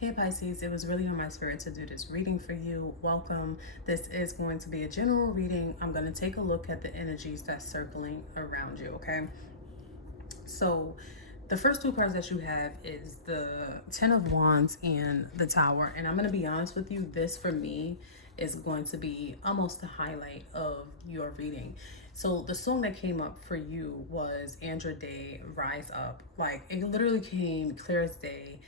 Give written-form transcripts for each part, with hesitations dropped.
Hey Pisces, it was really on my spirit to do this reading for you. Welcome. This is going to be a general reading. I'm going to take a look at the energies that's circling around you, okay? So, the first two cards that you have is the Ten of Wands and the Tower. And I'm going to be honest with you, this for me is going to be almost the highlight of your reading. So the song that came up for you was Andra Day, Rise Up. Like, it literally came clear as day.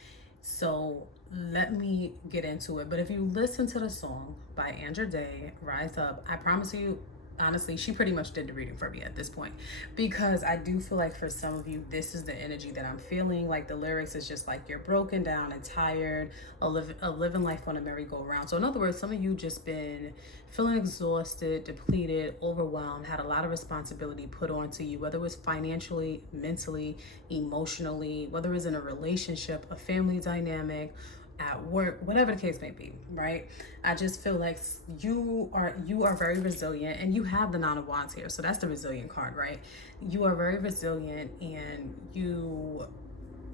So let me get into it. But if you listen to the song by Andra Day, Rise Up, I promise you, honestly, she pretty much did the reading for me at this point, because I do feel like for some of you, this is the energy that I'm feeling. Like the lyrics is just like you're broken down and tired, living life on a merry-go-round. So in other words, some of you just been feeling exhausted, depleted, overwhelmed, had a lot of responsibility put onto you, whether it was financially, mentally, emotionally, whether it was in a relationship, a family dynamic, at work, whatever the case may be, right? I just feel like you are very resilient, and you have the Nine of Wands here, so that's the resilient card, right? You are very resilient, and you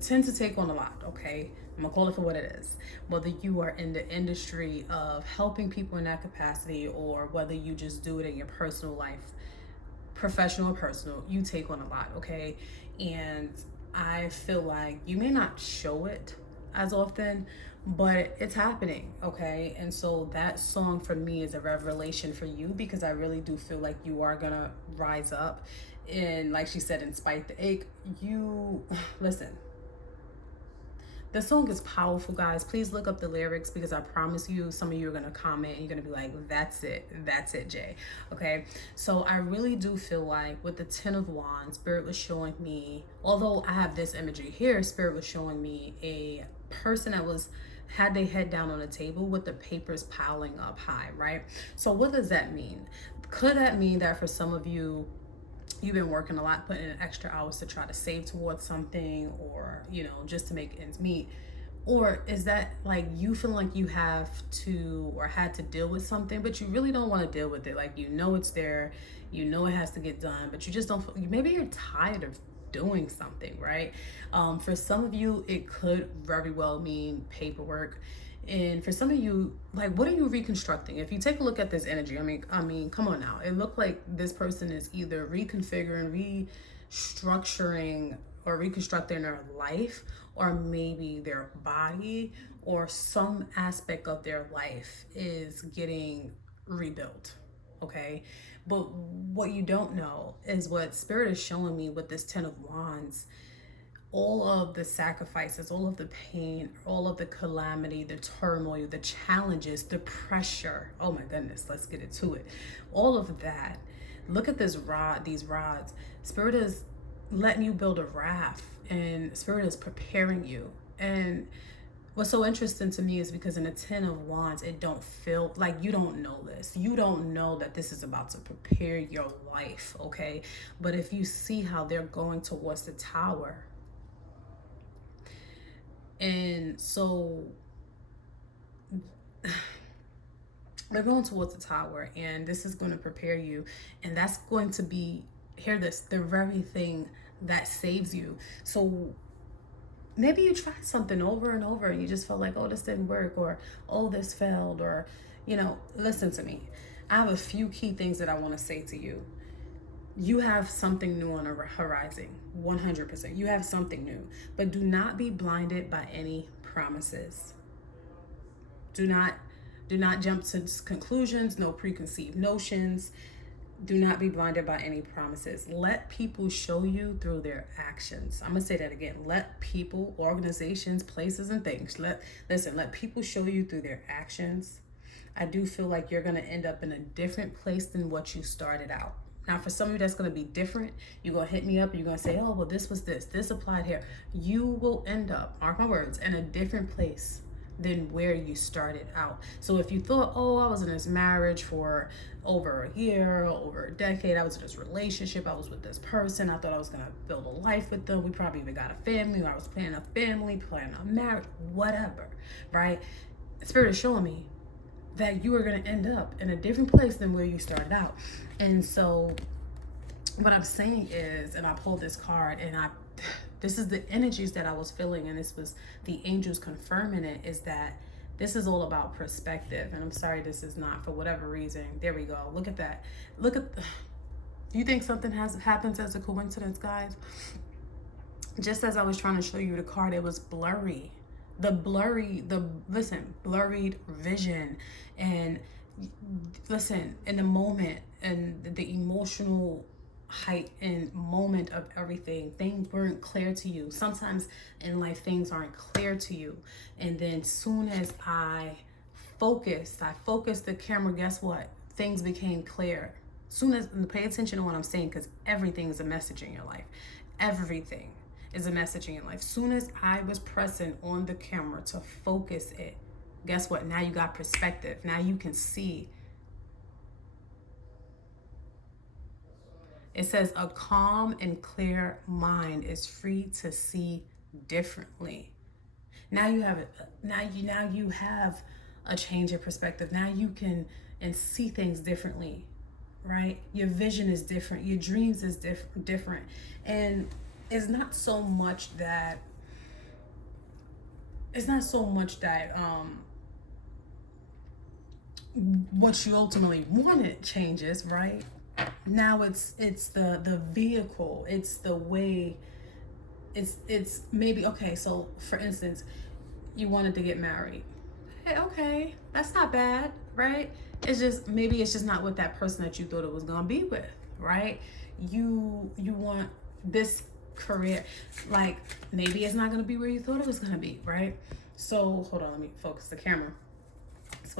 tend to take on a lot, okay? I'm gonna call it for what it is. Whether you are in the industry of helping people in that capacity, or whether you just do it in your personal life, professional or personal, you take on a lot, okay? And I feel like you may not show it as often, but it's happening, okay? And so that song for me is a revelation for you, because I really do feel like you are gonna rise up. And like she said, in spite the ache, you listen, the song is powerful, guys. Please look up the lyrics, because I promise you, some of you are going to comment and you're going to be like, that's it, Jay. Okay, so I really do feel like with the Ten of Wands, Spirit was showing me, although I have this imagery here, Spirit was showing me a person that had their head down on a table with the papers piling up high, right? So what does that mean? Could that mean that for some of you, you've been working a lot, putting in extra hours to try to save towards something, or just to make ends meet? Or is that like you feel like you have to or had to deal with something, but you really don't want to deal with it? Like, it's there, it has to get done, but you just don't feel, maybe you're tired of doing something, right? For some of you, it could very well mean paperwork. And for some of you, like, what are you reconstructing? If you take a look at this energy, I mean, come on now. It looked like this person is either reconfiguring, restructuring, or reconstructing their life, or maybe their body, or some aspect of their life is getting rebuilt. Okay. But what you don't know is what Spirit is showing me with this Ten of Wands: all of the sacrifices, all of the pain, all of the calamity, the turmoil, the challenges, the pressure. Oh my goodness, let's get into it. All of that. Look at these rods. Spirit is letting you build a raft, and Spirit is preparing you. And what's so interesting to me is because in the Ten of Wands, it don't feel like you don't know this. You don't know that this is about to prepare your life, okay? But if you see how they're going towards the Tower, and so they're going towards the Tower, and this is going to prepare you, and that's going to be, hear this, the very thing that saves you. So maybe you tried something over and over and you just felt like, oh, this didn't work, or oh, this failed, or listen to me. I have a few key things that I want to say to you. You have something new on the horizon, 100%. You have something new, but do not be blinded by any promises. Do not jump to conclusions, no preconceived notions. Do not be blinded by any promises. Let people show you through their actions. I'm gonna say that again. Let people, organizations, places, and things, let people show you through their actions. I do feel like you're gonna end up in a different place than what you started out. Now, for some of you, that's going to be different. You're going to hit me up and you're going to say, oh, well, this was this applied here. You will end up, mark my words, in a different place than where you started out. So if you thought, oh, I was in this marriage for over a year, over a decade, I was in this relationship, I was with this person, I thought I was going to build a life with them, we probably even got a family, or I was planning a family, planning a marriage, whatever, right? Spirit is showing me that you are going to end up in a different place than where you started out. And so what I'm saying is, and I pulled this card, and This is the energies that I was feeling, and this was the angels confirming it, is that this is all about perspective. And I'm sorry, this is not, for whatever reason. There we go. Look at that. Look at, do you think something happens as a coincidence, guys? Just as I was trying to show you the card, it was blurry. Blurried vision. And listen, in the moment and the emotional height and moment of everything, things weren't clear to you. Sometimes in life things aren't clear to you, and then soon as I focused the camera, guess what, things became clear. Soon as, pay attention to what I'm saying, because everything is a message in your life. Everything is a message in your life. Soon as I was pressing on the camera to focus it, guess what, now you got perspective. Now you can see. It says a calm and clear mind is free to see differently. Now you have it. Now you have a change of perspective. Now you can and see things differently, right? Your vision is different. Your dreams is different. And it's not so much that what you ultimately wanted changes, right? Now it's the vehicle, it's the way, it's maybe, okay, so for instance, you wanted to get married. Hey, okay, that's not bad, right? It's just, maybe it's just not with that person that you thought it was gonna be with, right? You want this career, like maybe it's not gonna be where you thought it was gonna be, right? So hold on, let me focus the camera.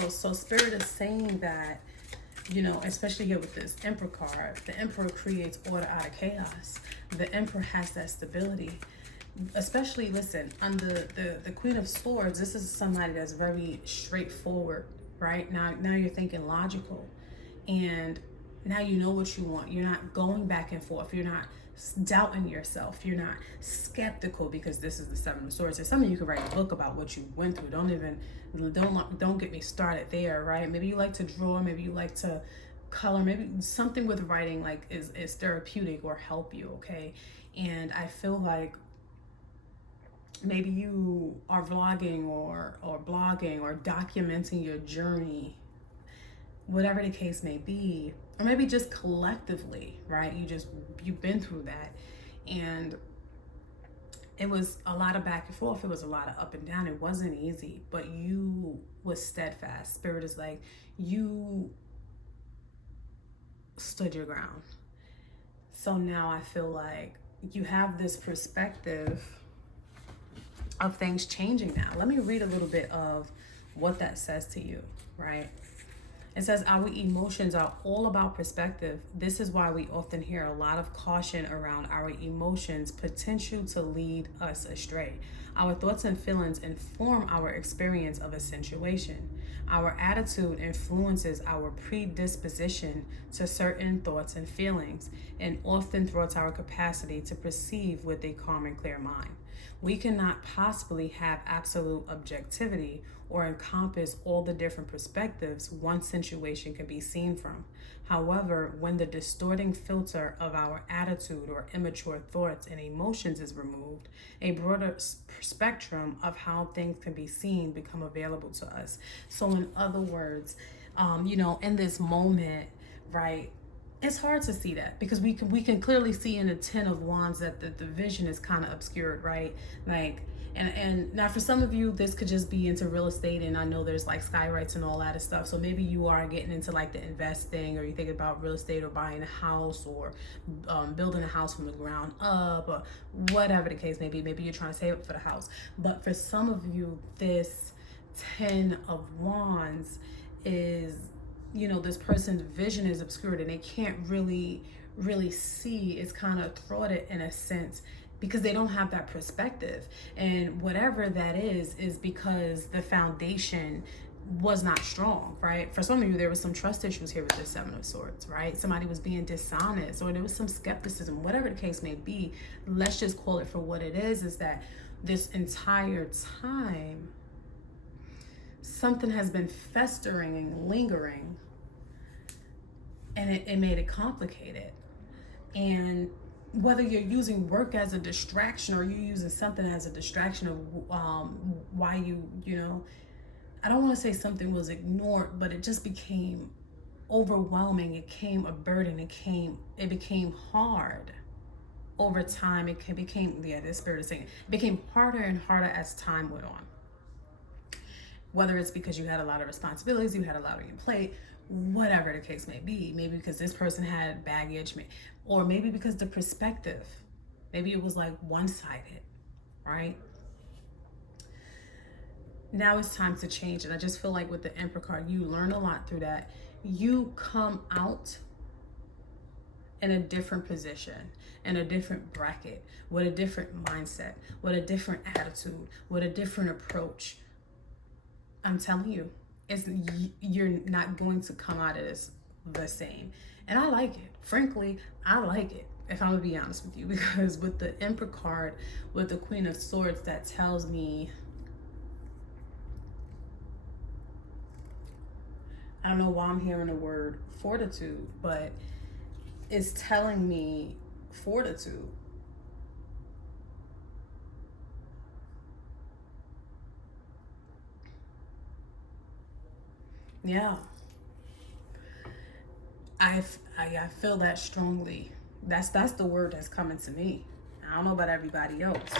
So Spirit is saying that, you know, especially here with this Emperor card, the Emperor creates order out of chaos. The Emperor has that stability. Especially, listen, under the Queen of Swords, this is somebody that's very straightforward, right? Now you're thinking logical, and now you know what you want. You're not going back and forth. You're not doubting yourself. You're not skeptical, because this is the Seven of Swords. There's something you could write a book about what you went through. Don't get me started there, right? Maybe you like to draw, maybe you like to color, maybe something with writing like is therapeutic or help you, okay? And I feel like maybe you are vlogging or blogging or documenting your journey, whatever the case may be, or maybe just collectively, right? You've been through that, and it was a lot of back and forth. It was a lot of up and down. It wasn't easy, but you was steadfast. Spirit is like, you stood your ground. So now I feel like you have this perspective of things changing now. Let me read a little bit of what that says to you, right? It says, our emotions are all about perspective. This is why we often hear a lot of caution around our emotions' potential to lead us astray. Our thoughts and feelings inform our experience of a situation. Our attitude influences our predisposition to certain thoughts and feelings, and often thwarts our capacity to perceive with a calm and clear mind. We cannot possibly have absolute objectivity or encompass all the different perspectives one situation can be seen from. However, when the distorting filter of our attitude or immature thoughts and emotions is removed, a broader spectrum of how things can be seen become available to us. So in other words, in this moment, right, it's hard to see that, because we can clearly see in the Ten of Wands that the vision is kind of obscured, right? Like, and now for some of you, this could just be into real estate, and I know there's like skywrights and all that stuff. So maybe you are getting into like the investing, or you think about real estate, or buying a house, or building a house from the ground up, or whatever the case may be. Maybe you're trying to save up for the house. But for some of you, this Ten of Wands is, this person's vision is obscured, and they can't really see. It's kind of thwarted in a sense, because they don't have that perspective. And whatever that is because the foundation was not strong, right? For some of you, there was some trust issues here with the Seven of Swords, right? Somebody was being dishonest, or there was some skepticism, whatever the case may be. Let's just call it for what it is that this entire time, something has been festering and lingering, and it made it complicated. And whether you're using work as a distraction or you're using something as a distraction of why you know, I don't want to say something was ignored, but it just became overwhelming. It became a burden. It became hard over time. Became, yeah, the spirit is saying it became harder and harder as time went on. Whether it's because you had a lot of responsibilities, you had a lot on your plate, whatever the case may be. Maybe because this person had baggage, or maybe because the perspective, maybe it was like one-sided, right? Now it's time to change. And I just feel like with the Emperor card, you learn a lot through that. You come out in a different position, in a different bracket, with a different mindset, with a different attitude, with a different approach. I'm telling you, you're not going to come out of this the same. And I like it. Frankly, I like it, if I'm gonna be honest with you, because with the Emperor card, with the Queen of Swords, that tells me, I don't know why I'm hearing the word fortitude, but it's telling me fortitude. Yeah, I feel that strongly. That's the word that's coming to me. I don't know about everybody else,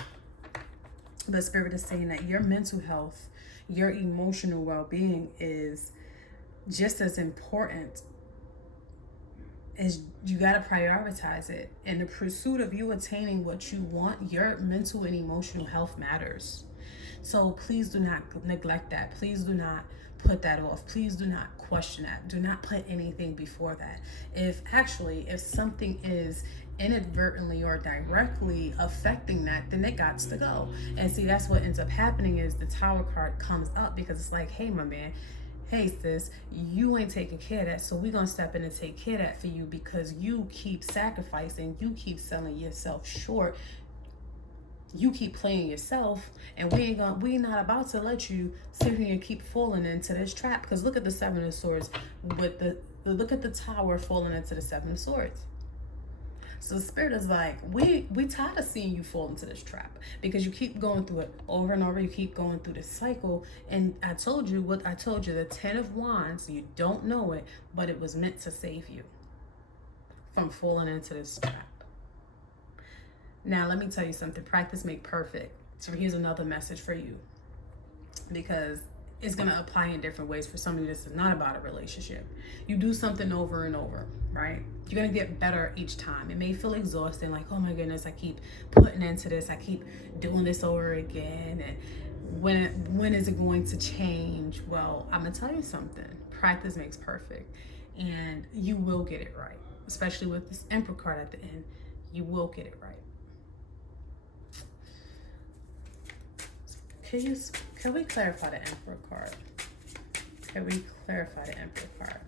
but Spirit is saying that your mental health, your emotional well-being is just as important, as you got to prioritize it. In the pursuit of you attaining what you want, your mental and emotional health matters. So please do not neglect that. Please do not put that off. Please do not question that. Do not put anything before that. If something is inadvertently or directly affecting that, then it got to go. And see, that's what ends up happening is the Tower card comes up, because it's like, hey, my man, hey sis, you ain't taking care of that, so we're gonna step in and take care of that for you, because you keep sacrificing, you keep selling yourself short, you keep playing yourself, and we not about to let you sit here and keep falling into this trap. Because look at the Seven of Swords with look at the Tower falling into the Seven of Swords. So the Spirit is like, we tired of seeing you fall into this trap, because you keep going through it over and over. You keep going through this cycle. And I told you what I told you, the Ten of Wands, you don't know it, but it was meant to save you from falling into this trap. Now, let me tell you something. Practice make perfect. So here's another message for you, because it's going to apply in different ways. For some of you, this is not about a relationship. You do something over and over, right? You're going to get better each time. It may feel exhausting, like, oh my goodness, I keep putting into this. I keep doing this over again. And when is it going to change? Well, I'm going to tell you something. Practice makes perfect. And you will get it right. Especially with this Emperor card at the end. You will get it right. Can we clarify the Emperor card? Can we clarify the Emperor card?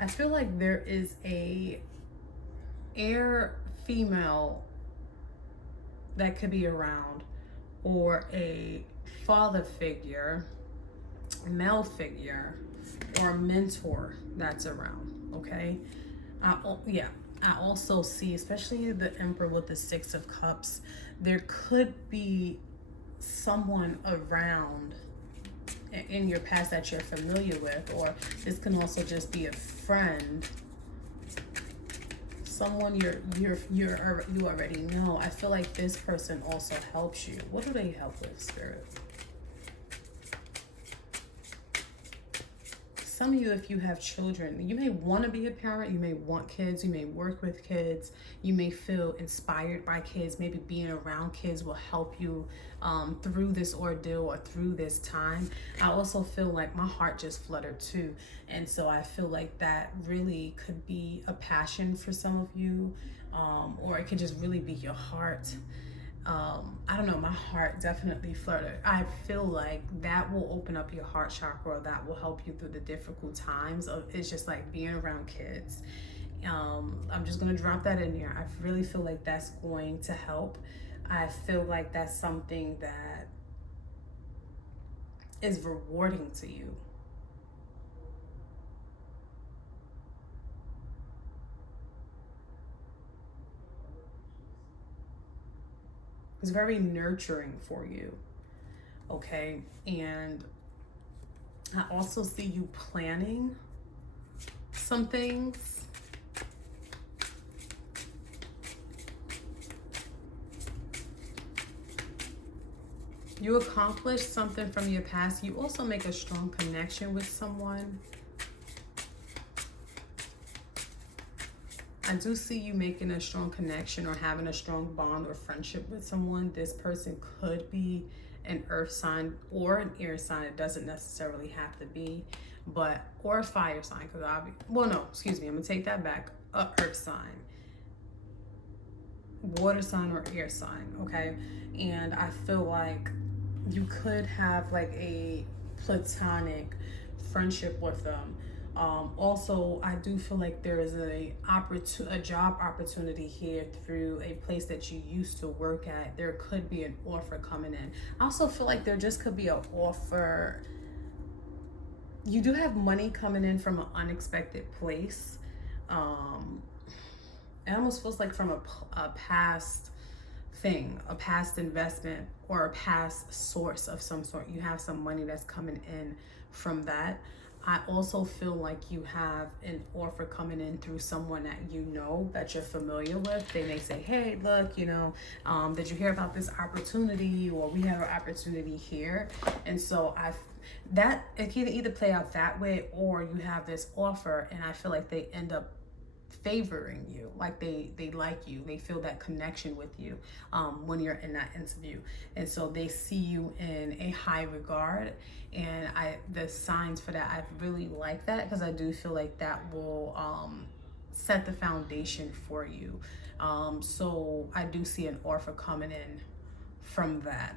I feel like there is a air female that could be around, or a father figure, male figure, or a mentor that's around, okay? I also see, especially the Emperor with the Six of Cups, there could be someone around in your past that you're familiar with, or this can also just be a friend, someone you already know. I feel like this person also helps you. What do they help with, Spirit? Some of you, if you have children, you may want to be a parent, you may want kids, you may work with kids, you may feel inspired by kids. Maybe being around kids will help you through this ordeal or through this time. I also feel like my heart just fluttered too. And so I feel like that really could be a passion for some of you, or it could just really be your heart. I don't know, my heart definitely fluttered. I feel like that will open up your heart chakra, or that will help you through the difficult times of, it's just like being around kids. I'm just gonna drop that in here. I really feel like that's going to help. I feel like that's something that is rewarding to you. It's very nurturing for you, okay? And I also see you planning some things. You accomplish something from your past. You also make a strong connection with someone. I do see you making a strong connection or having a strong bond or friendship with someone. This person could be an earth sign or an air sign. It doesn't necessarily have to be, but, or a fire sign, because well, no, excuse me, I'm gonna take that back. A earth sign, water sign, or air sign, okay? And I feel like you could have like a platonic friendship with them. Also, I do feel like there is a job opportunity here through a place that you used to work at. There could be an offer coming in. I also feel like there just could be an offer. You do have money coming in from an unexpected place. It almost feels like from a past thing, a past investment, or a past source of some sort. You have some money that's coming in from that. I also feel like you have an offer coming in through someone that you know, that you're familiar with. They may say, hey, look, you know, did you hear about this opportunity? Or we have an opportunity here. And so it can either play out that way, or you have this offer and I feel like they end up favoring you, like they like you, they feel that connection with you when you're in that interview, and so they see you in a high regard. And the signs for that, I really like that, because I do feel like that will set the foundation for you. So I do see an offer coming in from that.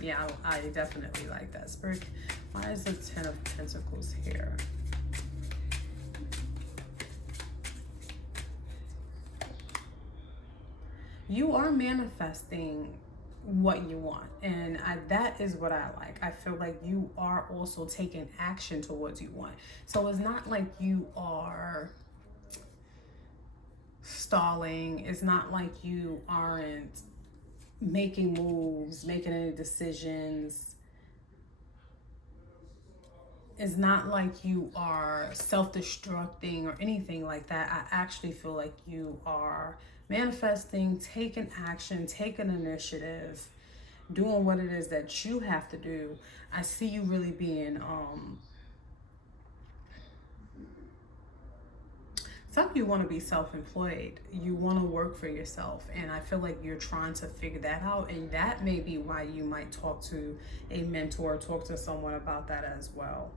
Yeah, I definitely like that. Spirit, why is the 10 of Pentacles here? You are manifesting what you want, and that is what I like. I feel like you are also taking action towards you want. So it's not like you are stalling. It's not like you aren't making moves, making any decisions. It's not like you are self-destructing or anything like that. I actually feel like you are manifesting, taking action, taking initiative, doing what it is that you have to do. I see you really being some of you want to be self-employed. You want to work for yourself, and I feel like you're trying to figure that out, and that may be why you might talk to a mentor, talk to someone about that as well.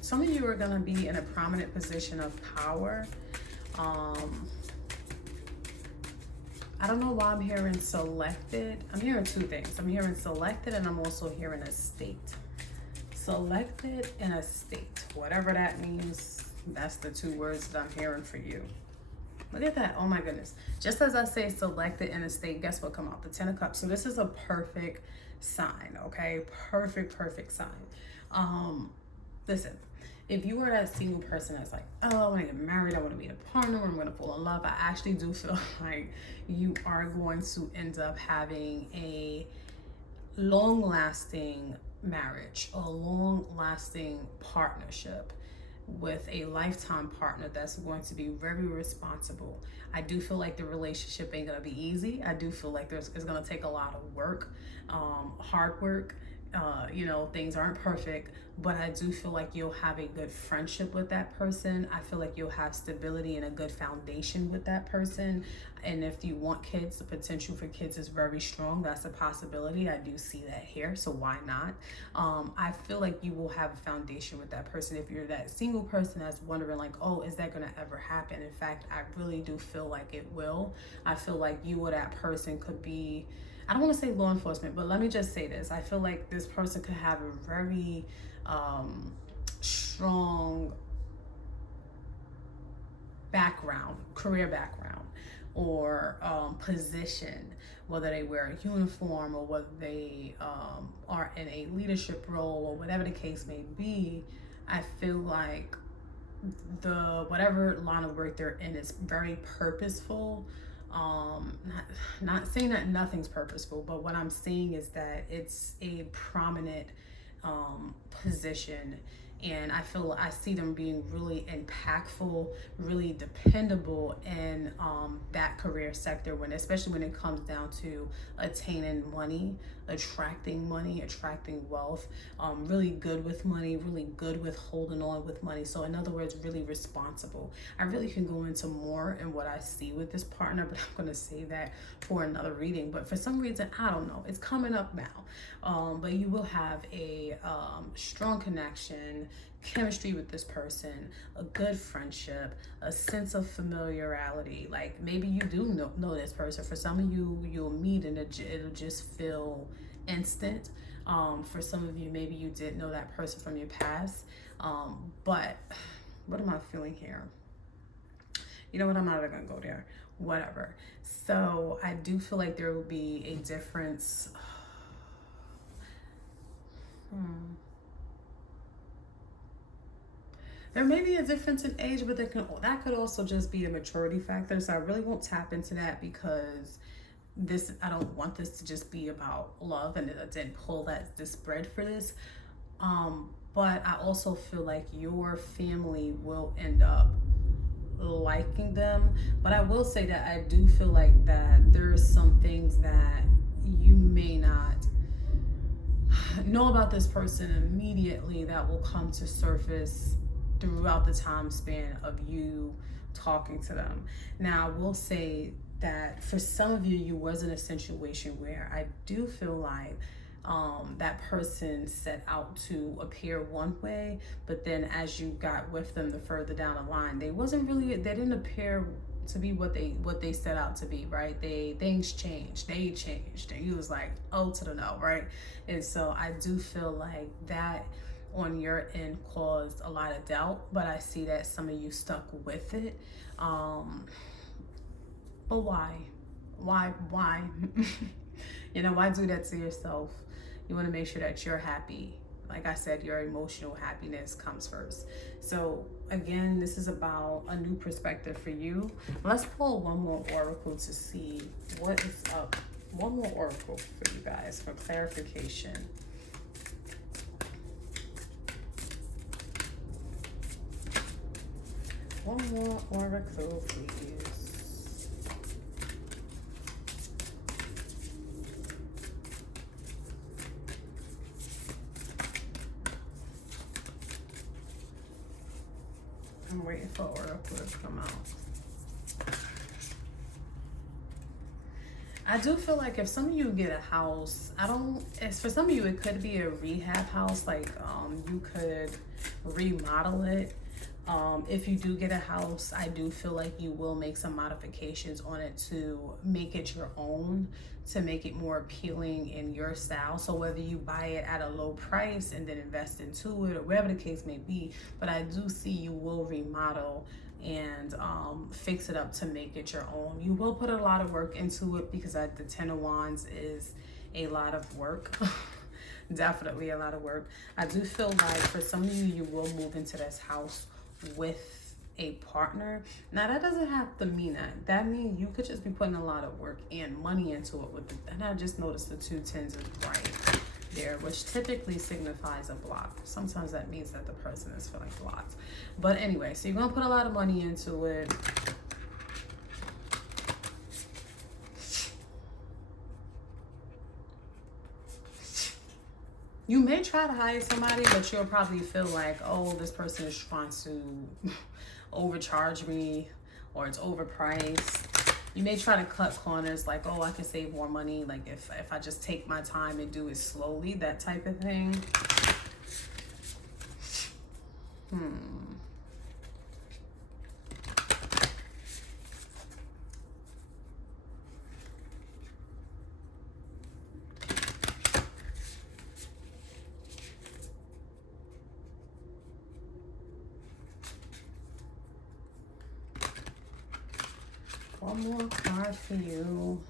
Some of you are going to be in a prominent position of power. I don't know why I'm hearing selected. I'm hearing two things. I'm hearing selected, and I'm also hearing estate. Selected and estate. Whatever that means, that's the two words that I'm hearing for you. Look at that. Oh my goodness. Just as I say selected and estate, guess what come out? The 10 of Cups. So this is a perfect sign, okay? Perfect sign. Listen, if you are that single person that's like, oh, I want to get married, I want to meet a partner, I'm going to fall in love, I actually do feel like you are going to end up having a long-lasting marriage, a long-lasting partnership with a lifetime partner that's going to be very responsible. I do feel like the relationship ain't going to be easy. I do feel like it's going to take a lot of work, hard work. You know, things aren't perfect, but I do feel like you'll have a good friendship with that person. I feel like you'll have stability and a good foundation with that person. And if you want kids, the potential for kids is very strong. That's a possibility. I do see that here, so why not? I feel like you will have a foundation with that person. If you're that single person that's wondering like, oh, is that going to ever happen? In fact, I really do feel like it will. I feel like you or that person could be, I don't want to say law enforcement, but let me just say this. I feel like this person could have a very strong background, career background, or position, whether they wear a uniform or whether they are in a leadership role or whatever the case may be. I feel like the whatever line of work they're in is very purposeful. Not saying that nothing's purposeful, but what I'm seeing is that it's a prominent position, and I see them being really impactful, really dependable in that career sector, when especially when it comes down to attaining money, attracting wealth, really good with money, really good with holding on with money. So in other words, really responsible. I really can go into more in what I see with this partner, but I'm going to save that for another reading. But for some reason, I don't know, it's coming up now. But you will have a strong connection, chemistry with this person, a good friendship, a sense of familiarity. Like maybe you do know this person. For some of you, you'll meet and it'll just feel instant. For some of you, maybe you did know that person from your past. But what am I feeling here? You know what? I'm not even gonna go there. Whatever. So I do feel like there will be a difference. There may be a difference in age, but that could also just be a maturity factor. So I really won't tap into that because I don't want this to just be about love, and I didn't pull this spread for this. But I also feel like your family will end up liking them. But I will say that I do feel like that there are some things that you may not know about this person immediately that will come to surface throughout the time span of you talking to them. Now, I will say that for some of you, you was in a situation where I do feel like that person set out to appear one way, but then as you got with them the further down the line, they didn't appear to be what they set out to be, right? Things changed, and you was like, oh, to the no, right? And so I do feel like that on your end caused a lot of doubt, but I see that some of you stuck with it. But why why do that to yourself? You want to make sure that you're happy. Like I said, your emotional happiness comes first. So again, this is about a new perspective for you. Let's pull one more oracle to see what is up. One more oracle for you guys for clarification. One more oracle, please. I'm waiting for oracle to come out. I do feel like if some of you get a house, for some of you, it could be a rehab house. Like you could remodel it. If you do get a house, I do feel like you will make some modifications on it to make it your own, to make it more appealing in your style. So whether you buy it at a low price and then invest into it or whatever the case may be, but I do see you will remodel and fix it up to make it your own. You will put a lot of work into it because the Ten of Wands is a lot of work. Definitely a lot of work. I do feel like for some of you, you will move into this house with a partner. Now that doesn't have to mean that means you could just be putting a lot of work and money into it and I just noticed the 2 tens is right there, which typically signifies a block. Sometimes that means that the person is feeling blocked, but anyway, so you're gonna put a lot of money into it. You may try to hire somebody, but you'll probably feel like, oh, this person is trying to overcharge me or it's overpriced. You may try to cut corners like, oh, I can save more money. Like if I just take my time and do it slowly, that type of thing. One more card for you.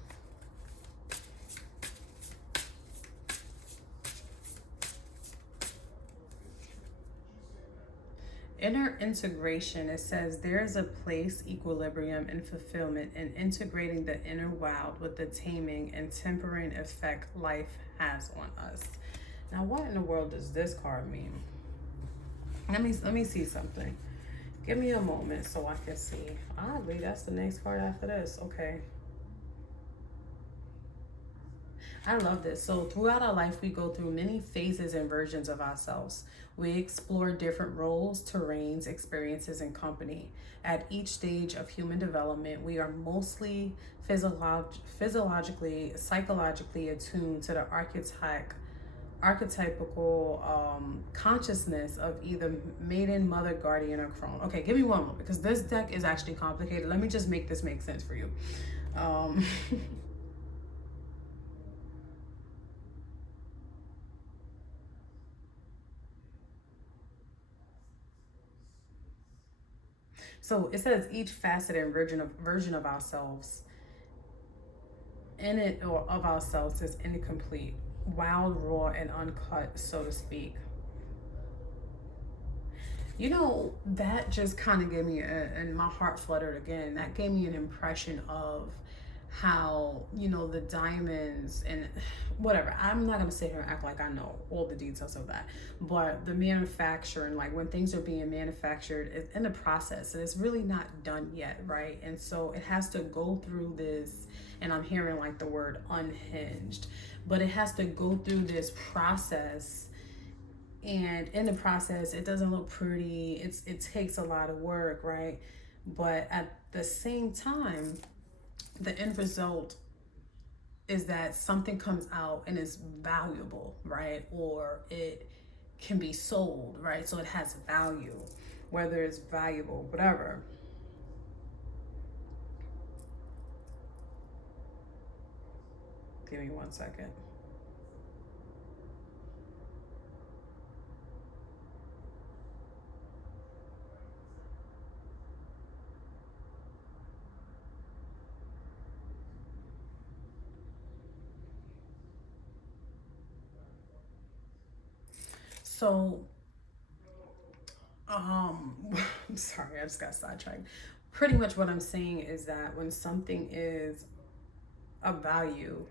Inner integration, it says there is a place, equilibrium, and fulfillment in integrating the inner wild with the taming and tempering effect life has on us. Now, what in the world does this card mean? Let me see something. Give me a moment so I can see. Oddly, that's the next card after this. Okay. I love this. So throughout our life, we go through many phases and versions of ourselves. We explore different roles, terrains, experiences, and company. At each stage of human development, we are mostly physiologically, psychologically attuned to the archetypical consciousness of either maiden, mother, guardian, or crone. Okay, give me one moment because this deck is actually complicated. Let me just make this make sense for you. So it says each facet and version of ourselves in it or of ourselves is incomplete, wild, raw, and uncut, so to speak. You know, that just kind of gave me and my heart fluttered again. That gave me an impression of how, you know, the diamonds and whatever. I'm not going to sit here and act like I know all the details of that. But the manufacturing, like when things are being manufactured, it's in the process and it's really not done yet, right? And so it has to go through this, and I'm hearing like the word unhinged, but it has to go through this process. And in the process, it doesn't look pretty. It takes a lot of work, right? But at the same time, the end result is that something comes out and is valuable, right? Or it can be sold, right? So it has value, whether it's valuable, whatever. Give me 1 second. So, I'm sorry, I just got sidetracked. Pretty much what I'm saying is that when something is of value,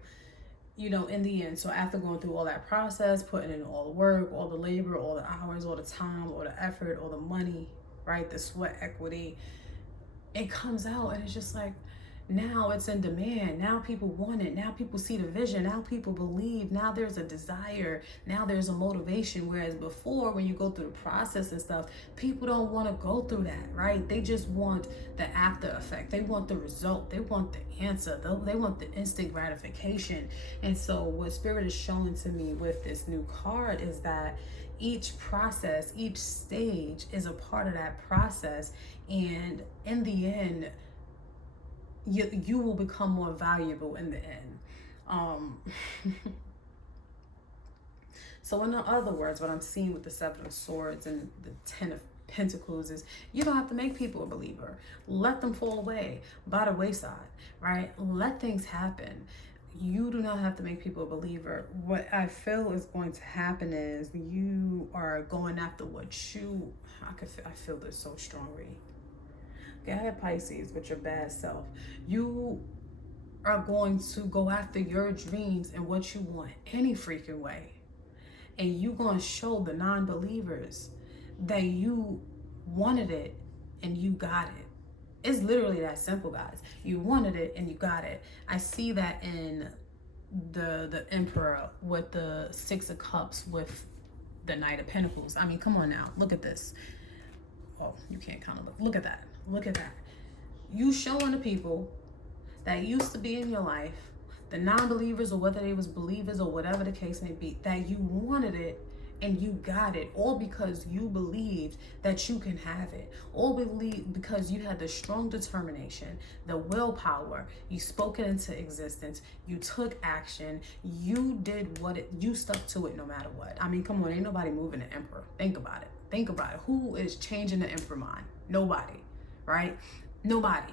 you know, in the end, so after going through all that process, putting in all the work, all the labor, all the hours, all the time, all the effort, all the money, right, the sweat equity, it comes out and it's just like, now it's in demand. Now people want it. Now people see the vision. Now people believe. Now there's a desire. Now there's a motivation. Whereas before, when you go through the process and stuff, people don't want to go through that, right? They just want the after effect. They want the result. They want the answer. They want the instant gratification. And so what Spirit is showing to me with this new card is that each process, each stage is a part of that process. And in the end, you will become more valuable in the end. So in other words, what I'm seeing with the Seven of Swords and the Ten of Pentacles is you don't have to make people a believer. Let them fall away by the wayside, right? Let things happen. You do not have to make people a believer. What I feel is going to happen is you are going after what you, I feel this so strongly. Go ahead, Pisces, with your bad self. You are going to go after your dreams and what you want any freaking way. And you're going to show the non-believers that you wanted it and you got it. It's literally that simple, guys. You wanted it and you got it. I see that in the Emperor with the Six of Cups with the Knight of Pentacles. I mean, come on now. Look at this. Oh, you can't kind of look. Look at that. Look at that. You showing the people that used to be in your life, the non-believers or whether they was believers or whatever the case may be, that you wanted it and you got it, all because you believed that you can have it, all because you had the strong determination, the willpower, you spoke it into existence, you took action, you did you stuck to it no matter what. I mean, come on, ain't nobody moving the Emperor. Think about it. Think about it. Who is changing the Emperor mind? Nobody, right? Nobody.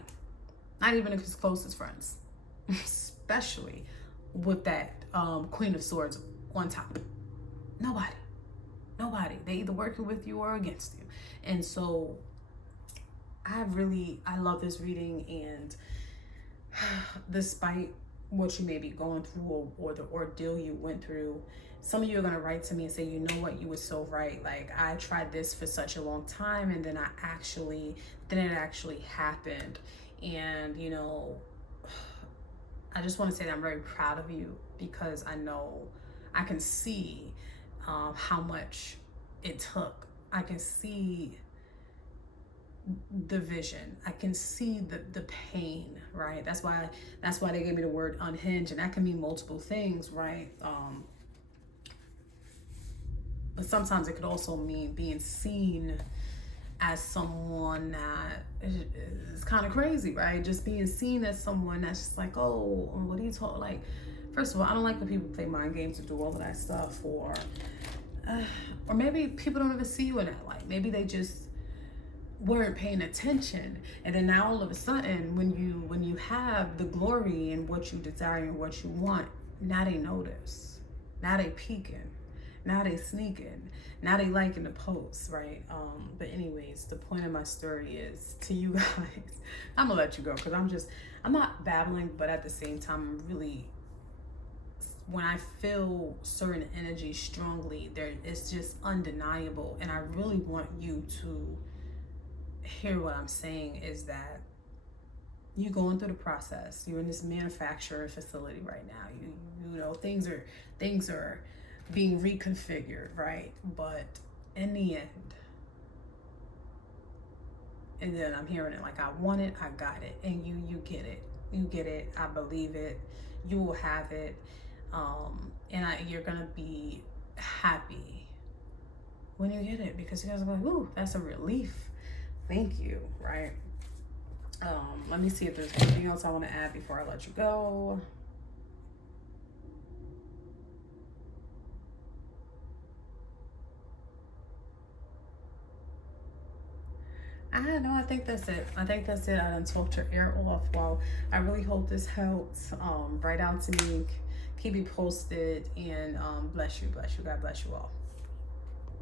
Not even his closest friends, especially with that Queen of Swords on top. Nobody. Nobody. They either working with you or against you. And so I love this reading, and despite what you may be going through, or the ordeal you went through, some of you are going to write to me and say, you know what, you were so right. Like, I tried this for such a long time, and then it actually happened. And, you know, I just want to say that I'm very proud of you, because I can see how much it took. I can see the vision. I can see the pain, right? That's why they gave me the word unhinged, and that can mean multiple things, right? But sometimes it could also mean being seen as someone that is kind of crazy, right? Just being seen as someone that's just like, oh, what are you talking? Like, first of all, I don't like when people play mind games and do all of that stuff, or maybe people don't even see you in that light. Maybe they just weren't paying attention, and then now all of a sudden, when you have the glory and what you desire and what you want, now they notice, now they peeking, now they sneaking, now they liking the posts, right? But anyways, the point of my story is to you guys. I'm gonna let you go, because I'm not babbling, but at the same time, I'm really, when I feel certain energy strongly, it's just undeniable, and I really want you to hear what I'm saying, is that you're going through the process. You're in this manufacturing facility right now. You know, things are being reconfigured, right? But in the end, and then I'm hearing it like, I want it, I got it, and you get it. You get it. I believe it. You will have it. And you're gonna be happy when you get it, because you guys are like, ooh, that's a relief. Thank you, right? Let me see if there's anything else I want to add before I let you go. I don't know. I think that's it. I done talked your ear off. Well, I really hope this helps. Write out to me. Keep me posted. And bless you. God bless you all.